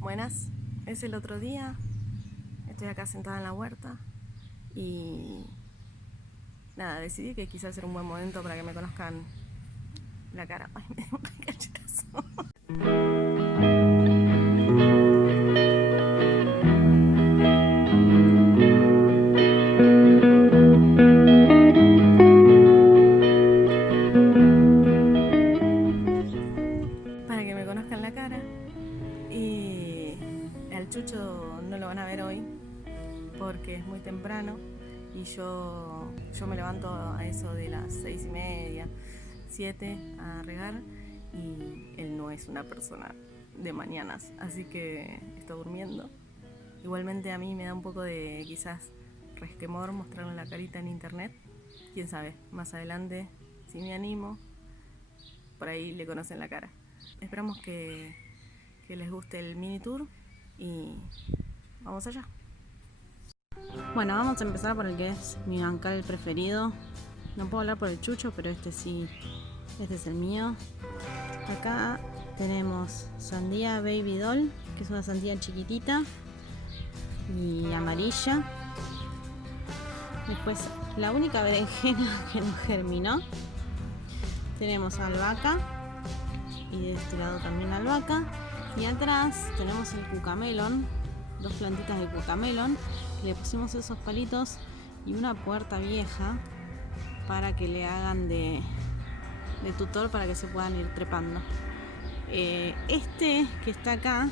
Buenas, es el otro día, estoy acá sentada en la huerta y nada, decidí que quizás era un buen momento para que me conozcan la cara. Ay, me dio un cachetazo. Para que me conozcan la cara. Y al Chucho no lo van a ver hoy porque es muy temprano y yo me levanto a eso de las 6:30, 7 a regar, y él no es una persona de mañanas, así que está durmiendo. Igualmente a mí me da un poco de quizás resquemor mostrarle la carita en internet. Quién sabe, más adelante, si me animo, por ahí le conocen la cara. Esperamos que les guste el mini tour y vamos allá. Bueno, vamos a empezar por el que es mi bancal preferido. No puedo hablar por el Chucho, pero este sí, este es el mío. Acá tenemos sandía Baby Doll, que es una sandía chiquitita y amarilla. Después, la única berenjena que no germinó. Tenemos albahaca y de este lado también albahaca. Y atrás tenemos el cucamelón, dos plantitas de cucamelón. Le pusimos esos palitos y una puerta vieja para que le hagan de tutor para que se puedan ir trepando. Este que está acá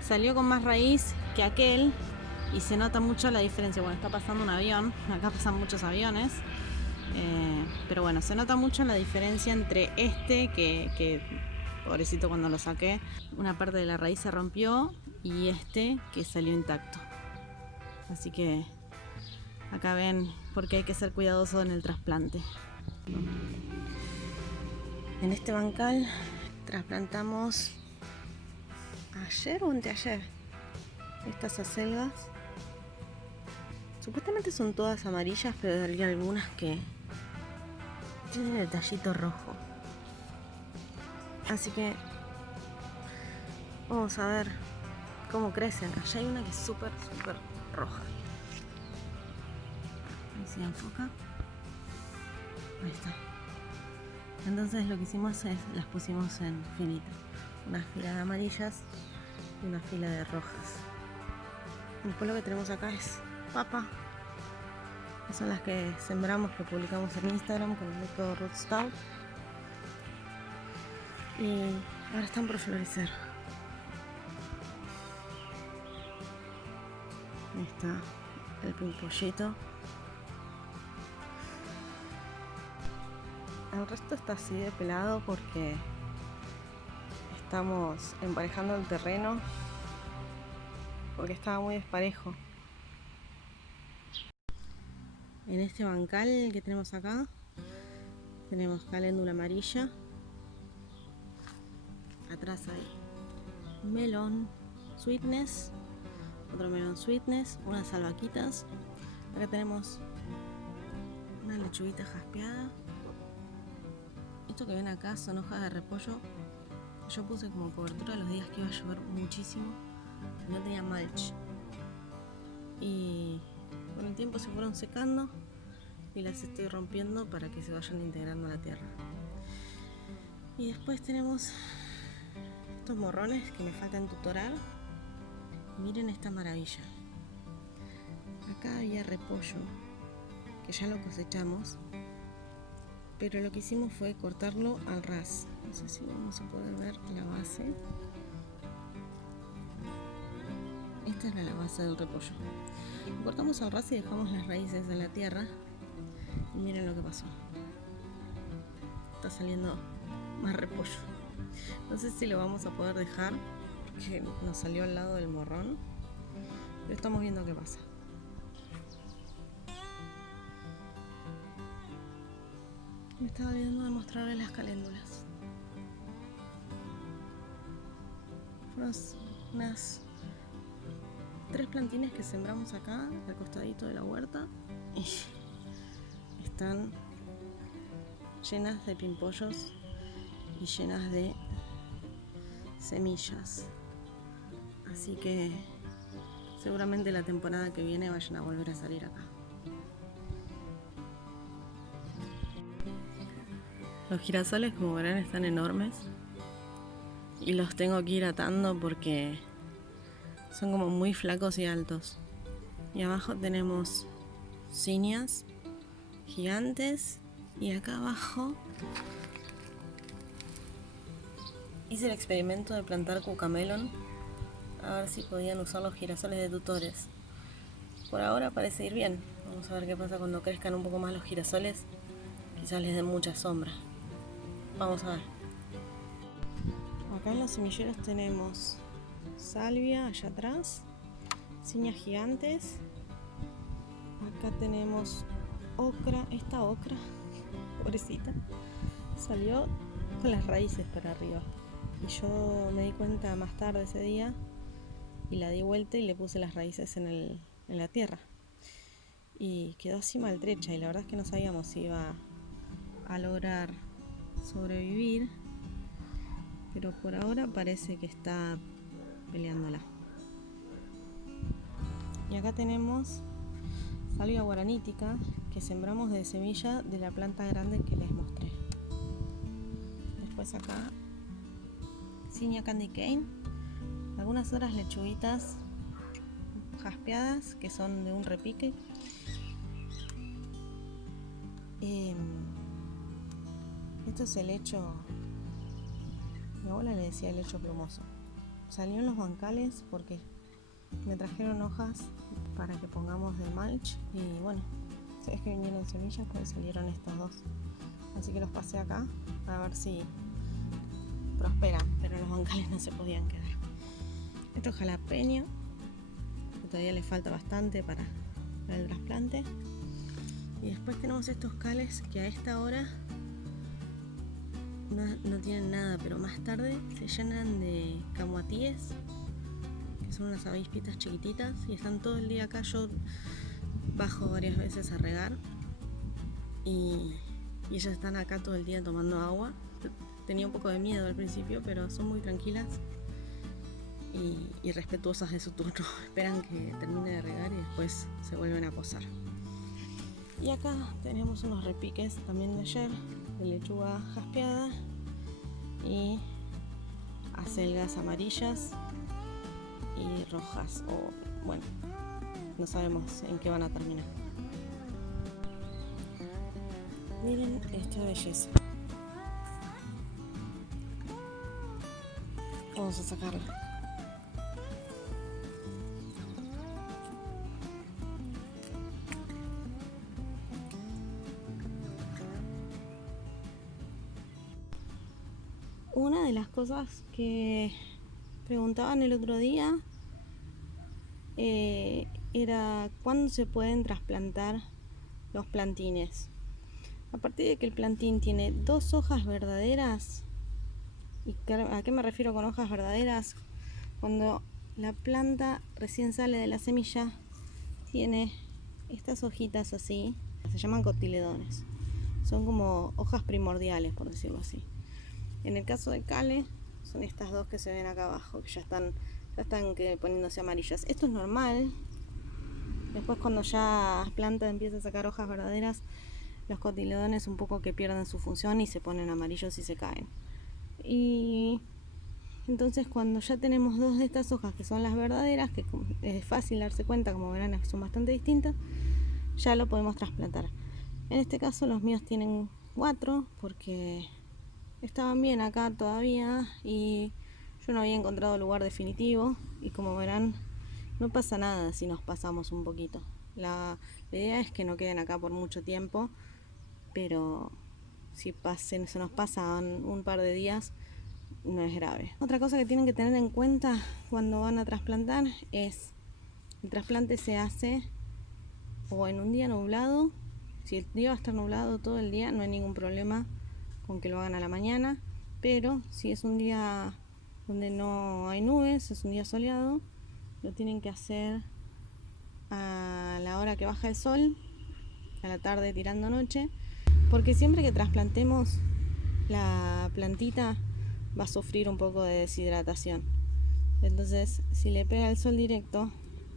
salió con más raíz que aquel y se nota mucho la diferencia. Bueno, está pasando un avión, acá pasan muchos aviones, pero bueno, se nota mucho la diferencia entre este que pobrecito, cuando lo saqué una parte de la raíz se rompió, y este que salió intacto. Así que acá ven por qué hay que ser cuidadoso en el trasplante. En este bancal trasplantamos ayer o anteayer estas acelgas. Supuestamente son todas amarillas, pero hay algunas que tienen el tallito rojo. Así que vamos a ver cómo crecen. Allá hay una que es súper roja. Ahí se enfoca. Ahí está. Entonces lo que hicimos es las pusimos en filita. Una fila de amarillas y una fila de rojas. Después lo que tenemos acá es papa. Que son las que sembramos, que publicamos en Instagram con el método Rootstock. Y ahora están por florecer. Ahí está el pimpollito. El resto está así de pelado porque estamos emparejando el terreno, porque estaba muy desparejo. En este bancal que tenemos acá tenemos caléndula amarilla. Atrás hay melón sweetness, otro melón sweetness, unas albahaquitas. Acá tenemos una lechuguita jaspeada. Esto que ven acá son hojas de repollo. Yo puse como cobertura los días que iba a llover muchísimo y no tenía mulch. Y con el tiempo se fueron secando y las estoy rompiendo para que se vayan integrando a la tierra. Y después tenemos estos morrones que me faltan tutorar. Miren esta maravilla. Acá había repollo que ya lo cosechamos, pero lo que hicimos fue cortarlo al ras. No sé si vamos a poder ver la base. Esta es la base del repollo. Lo cortamos al ras y dejamos las raíces en la tierra. Y miren lo que pasó. Está saliendo más repollo. No sé si lo vamos a poder dejar porque nos salió al lado del morrón, pero estamos viendo qué pasa. Me estaba olvidando de mostrarles las caléndulas. Fueron unas 3 plantines que sembramos acá al costadito de la huerta y están llenas de pimpollos y llenas de semillas. Así que seguramente la temporada que viene vayan a volver a salir acá. Los girasoles, como verán, están enormes y los tengo que ir atando porque son como muy flacos y altos. Y abajo tenemos zinnias gigantes y acá abajo hice el experimento de plantar cucamelon a ver si podían usar los girasoles de tutores. Por ahora parece ir bien. Vamos a ver qué pasa cuando crezcan un poco más los girasoles. Quizás les den mucha sombra. Vamos a ver. Acá en los semilleros tenemos salvia allá atrás, zinnias gigantes. Acá tenemos ocra. Esta ocra, pobrecita, salió con las raíces para arriba. Y yo me di cuenta más tarde ese día y la di vuelta y le puse las raíces en la tierra. Y quedó así maltrecha y la verdad es que no sabíamos si iba a lograr sobrevivir, pero por ahora parece que está peleándola. Y acá tenemos salvia guaranítica que sembramos de semilla de la planta grande que les mostré. Después acá zinnia candy cane, algunas otras lechuguitas jaspeadas que son de un repique. Esto es helecho, mi abuela le decía helecho plumoso. Salió en los bancales porque me trajeron hojas para que pongamos de mulch y bueno, es que vinieron semillas pues salieron estas dos. Así que los pasé acá a ver si prosperan, pero en los bancales no se podían quedar. Esto es jalapeño, que todavía le falta bastante para el trasplante. Y después tenemos estos cales que a esta hora no tienen nada, pero más tarde se llenan de camuatíes, que son unas avispitas chiquititas, y están todo el día acá. Yo bajo varias veces a regar y ellas están acá todo el día tomando agua. Tenía un poco de miedo al principio, pero son muy tranquilas y respetuosas de su turno. Esperan que termine de regar y después se vuelven a posar. Y acá tenemos unos repiques también de ayer, de lechuga jaspeada y acelgas amarillas y rojas, o bueno, no sabemos en qué van a terminar. Miren esta belleza. Vamos a sacarla. Una de las cosas que preguntaban el otro día era cuándo se pueden trasplantar los plantines. A partir de que el plantín tiene 2 hojas verdaderas, ¿y a qué me refiero con hojas verdaderas? Cuando la planta recién sale de la semilla, tiene estas hojitas así, se llaman cotiledones. Son como hojas primordiales, por decirlo así. En el caso de cale, son estas dos que se ven acá abajo, que ya están poniéndose amarillas. Esto es normal. Después, cuando ya la planta empieza a sacar hojas verdaderas, los cotiledones un poco que pierden su función y se ponen amarillos y se caen. Y entonces, cuando ya tenemos 2 de estas hojas que son las verdaderas, que es fácil darse cuenta, como verán, son bastante distintas, ya lo podemos trasplantar. En este caso, los míos tienen 4 porque estaban bien acá todavía y yo no había encontrado lugar definitivo, y como verán, no pasa nada si nos pasamos un poquito. La idea es que no queden acá por mucho tiempo, pero si se nos pasan un par de días, no es grave. Otra cosa que tienen que tener en cuenta cuando van a trasplantar es: el trasplante se hace o en un día nublado. Si el día va a estar nublado todo el día, no hay ningún problema con que lo hagan a la mañana, pero si es un día donde no hay nubes, es un día soleado, lo tienen que hacer a la hora que baja el sol, a la tarde tirando noche, porque siempre que trasplantemos la plantita va a sufrir un poco de deshidratación. Entonces, si le pega el sol directo,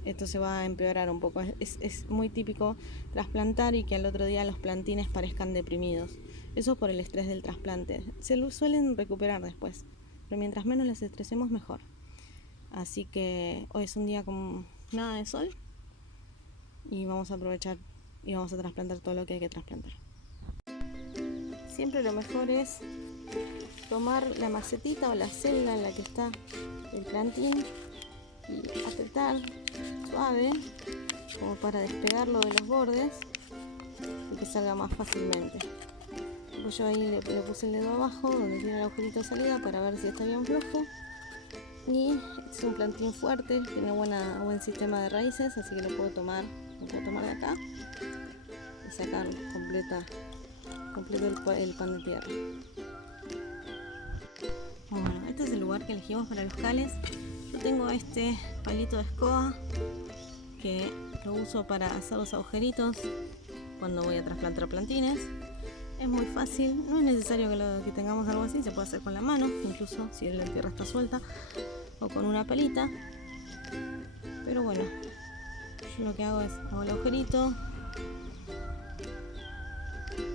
esto se va a empeorar un poco. Es muy típico trasplantar y que al otro día los plantines parezcan deprimidos. Eso por el estrés del trasplante. Se lo suelen recuperar después, pero mientras menos les estresemos, mejor. Así que hoy es un día con nada de sol y vamos a aprovechar y vamos a trasplantar todo lo que hay que trasplantar. Siempre lo mejor es tomar la macetita o la celda en la que está el plantín y apretar suave como para despegarlo de los bordes y que salga más fácilmente. Pues yo ahí le puse el dedo abajo donde tiene el agujerito de salida para ver si está bien flojo. Y es un plantín fuerte, tiene buen sistema de raíces, así que lo puedo tomar de acá y sacar completo el pan de tierra. Bueno, este es el lugar que elegimos para los cales. Yo tengo este palito de escoba que lo uso para hacer los agujeritos cuando voy a trasplantar plantines. Es muy fácil, no es necesario que tengamos algo así, se puede hacer con la mano, incluso si la tierra está suelta, o con una palita. Pero bueno, yo lo que hago es hago el agujerito,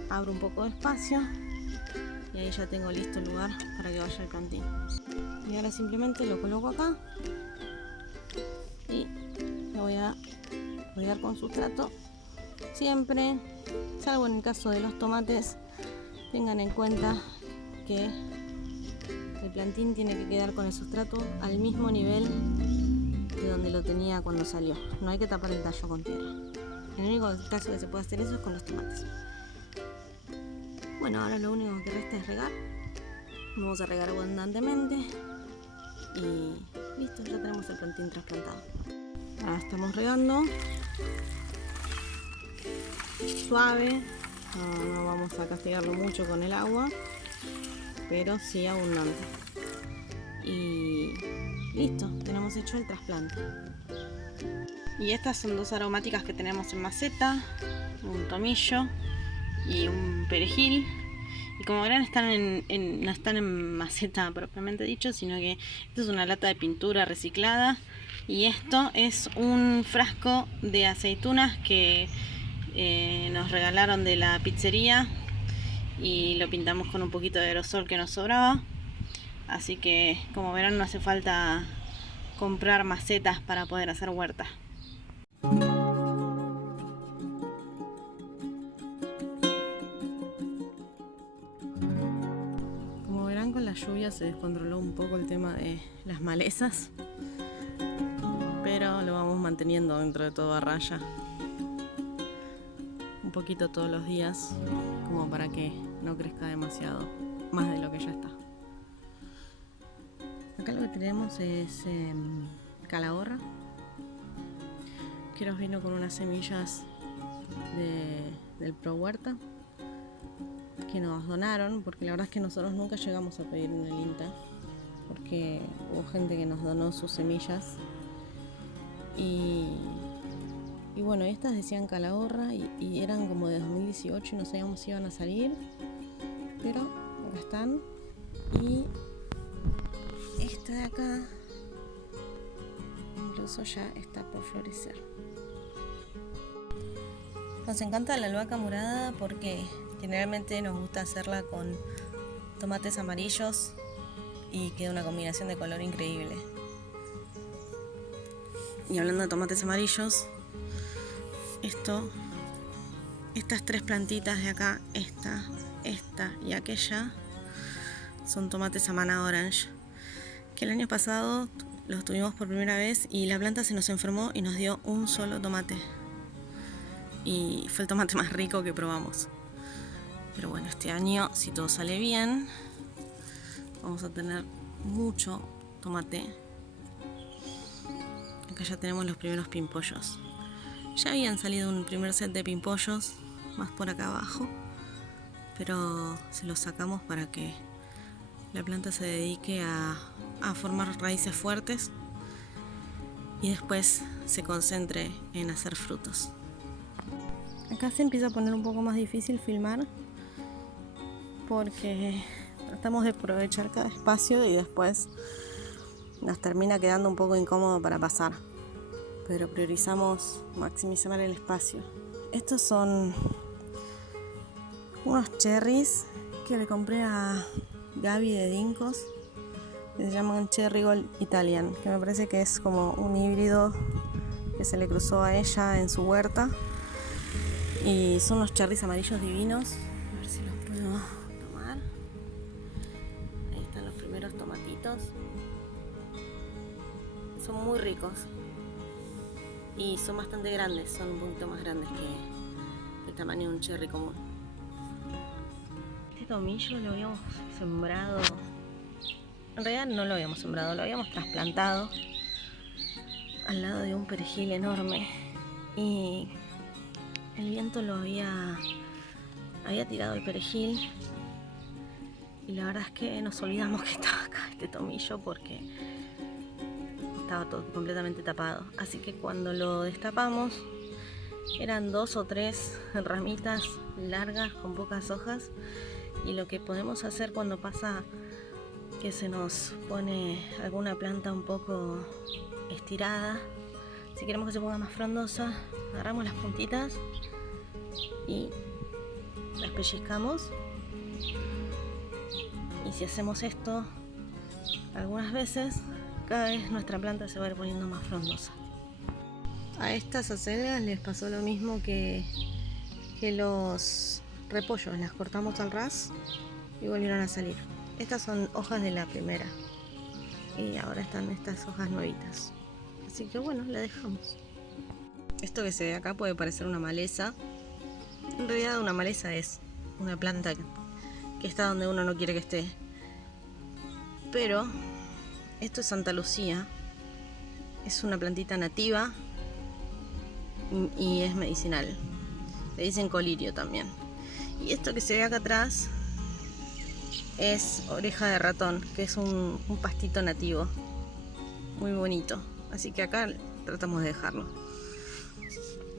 abro un poco de espacio y ahí ya tengo listo el lugar para que vaya el plantín. Y ahora simplemente lo coloco acá y lo voy a rodear con sustrato. Siempre, salvo en el caso de los tomates, tengan en cuenta que el plantín tiene que quedar con el sustrato al mismo nivel de donde lo tenía cuando salió. No hay que tapar el tallo con tierra. El único caso que se puede hacer eso es con los tomates. Bueno, ahora lo único que resta es regar. Vamos a regar abundantemente y listo, ya tenemos el plantín trasplantado. Ahora estamos regando suave, no vamos a castigarlo mucho con el agua, pero sí abundante. Y listo, tenemos hecho el trasplante. Y estas son dos aromáticas que tenemos en maceta, un tomillo y un perejil. Y como verán, no están en maceta propiamente dicho, sino que esto es una lata de pintura reciclada y esto es un frasco de aceitunas que nos regalaron de la pizzería y lo pintamos con un poquito de aerosol que nos sobraba. Así que como verán, no hace falta comprar macetas para poder hacer huerta. Como verán, con la lluvia se descontroló un poco el tema de las malezas, pero lo vamos manteniendo dentro de todo a raya. Un poquito todos los días, como para que no crezca demasiado, más de lo que ya está. Acá lo que tenemos es calahorra, que nos vino con unas semillas del Pro Huerta que nos donaron, porque la verdad es que nosotros nunca llegamos a pedir en el INTA, porque hubo gente que nos donó sus semillas y bueno, estas decían calahorra y eran como de 2018 y no sabíamos si iban a salir, pero acá están. Y esta de acá incluso ya está por florecer. Nos encanta la albahaca morada porque generalmente nos gusta hacerla con tomates amarillos y queda una combinación de color increíble. Y hablando de tomates amarillos, estas tres plantitas de acá, esta y aquella, son tomates Amana Orange, que el año pasado los tuvimos por primera vez y la planta se nos enfermó y nos dio un solo tomate. Y fue el tomate más rico que probamos. Pero bueno, este año, si todo sale bien, vamos a tener mucho tomate. Acá ya tenemos los primeros pimpollos. Ya habían salido un primer set de pimpollos, más por acá abajo, pero se los sacamos para que la planta se dedique a formar raíces fuertes y después se concentre en hacer frutos. Acá se empieza a poner un poco más difícil filmar porque tratamos de aprovechar cada espacio y después nos termina quedando un poco incómodo para pasar, pero priorizamos maximizar el espacio. Estos son unos cherries que le compré a Gaby de Dincos, que se llaman Cherry Gold Italian, que me parece que es como un híbrido que se le cruzó a ella en su huerta. Y son unos cherries amarillos divinos. A ver si los puedo tomar. Ahí están los primeros tomatitos. Son muy ricos. Y son bastante grandes, son un poquito más grandes que el tamaño de un cherry común. Este tomillo lo habíamos sembrado. En realidad no lo habíamos sembrado, lo habíamos trasplantado al lado de un perejil enorme. Y el viento lo había tirado el perejil. Y la verdad es que nos olvidamos que estaba acá este tomillo porque estaba todo completamente tapado. Así que cuando lo destapamos, eran 2 o 3 ramitas largas con pocas hojas. Y lo que podemos hacer cuando pasa que se nos pone alguna planta un poco estirada, si queremos que se ponga más frondosa, agarramos las puntitas y las pellizcamos. Y si hacemos esto algunas veces, cada vez nuestra planta se va a ir poniendo más frondosa. A estas acelgas les pasó lo mismo que los repollos, las cortamos al ras y volvieron a salir. Estas son hojas de la primera y ahora están estas hojas nuevitas. Así que bueno, la dejamos. Esto que se ve acá puede parecer una maleza. En realidad una maleza es una planta que está donde uno no quiere que esté. Pero esto es Santa Lucía. Es una plantita nativa y es medicinal. Le dicen colirio también. Y esto que se ve acá atrás es oreja de ratón, que es un pastito nativo muy bonito. Así que acá tratamos de dejarlo.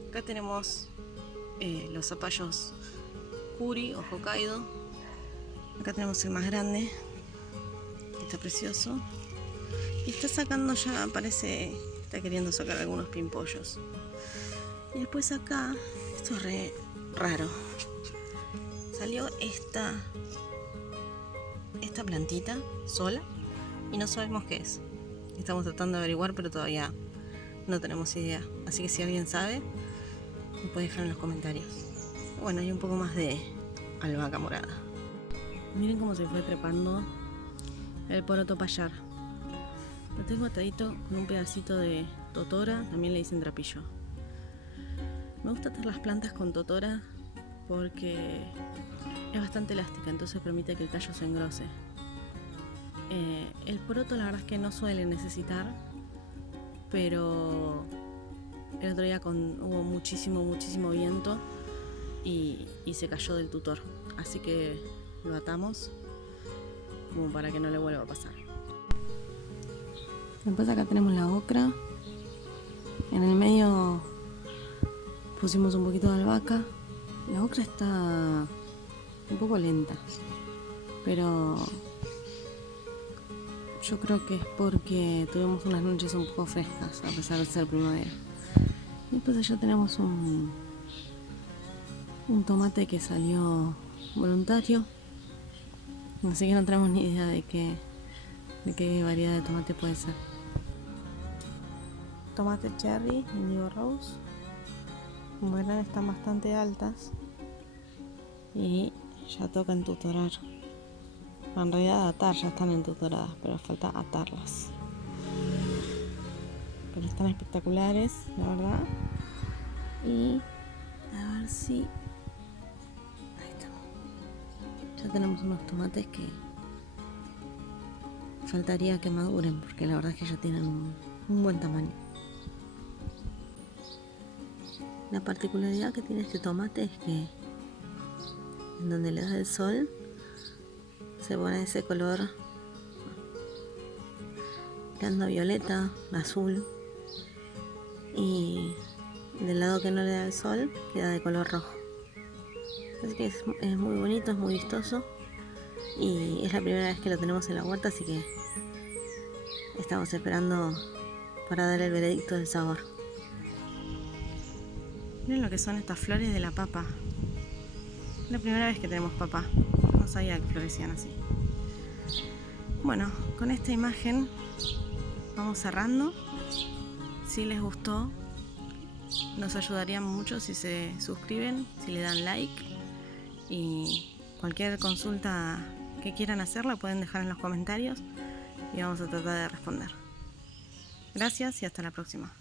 Acá tenemos los zapallos Kuri o Hokkaido. Acá tenemos el más grande, que está precioso. Y está sacando ya, parece, está queriendo sacar algunos pimpollos. Y después acá, esto es re raro. Salió esta plantita sola y no sabemos qué es. Estamos tratando de averiguar, pero todavía no tenemos idea. Así que si alguien sabe, me puede dejar en los comentarios. Bueno, hay un poco más de albahaca morada. Miren cómo se fue trepando el poroto payar. Lo tengo atadito con un pedacito de totora, también le dicen trapillo. Me gusta atar las plantas con totora porque es bastante elástica, entonces permite que el tallo se engrose. El poroto la verdad es que no suele necesitar, pero el otro día hubo muchísimo viento y se cayó del tutor, así que lo atamos como para que no le vuelva a pasar. Después acá tenemos la ocra. En el medio pusimos un poquito de albahaca. La ocra está un poco lenta, pero yo creo que es porque tuvimos unas noches un poco frescas a pesar de ser primavera. Y después allá tenemos un tomate que salió voluntario, así que no tenemos ni idea de qué variedad de tomate puede ser. Tomate cherry, indigo rose. Bueno, están bastante altas y ya toca entutorar. En realidad atar, ya están entuturadas, pero falta atarlas. Pero están espectaculares, la verdad. Y a ver si... Ahí estamos. Ya tenemos unos tomates que faltaría que maduren, porque la verdad es que ya tienen un buen tamaño. La particularidad que tiene este tomate es que en donde le da el sol se pone ese color tirando violeta, azul, y del lado que no le da el sol queda de color rojo. Así que es muy bonito, es muy vistoso y es la primera vez que lo tenemos en la huerta, así que Estamos esperando para dar el veredicto del sabor. Miren lo que son estas flores de la papa. Es la primera vez que tenemos papa. No sabía que florecían así. Bueno, con esta imagen vamos cerrando. Si les gustó, nos ayudaría mucho si se suscriben, si le dan like. Y cualquier consulta que quieran hacer la pueden dejar en los comentarios y vamos a tratar de responder. Gracias y hasta la próxima.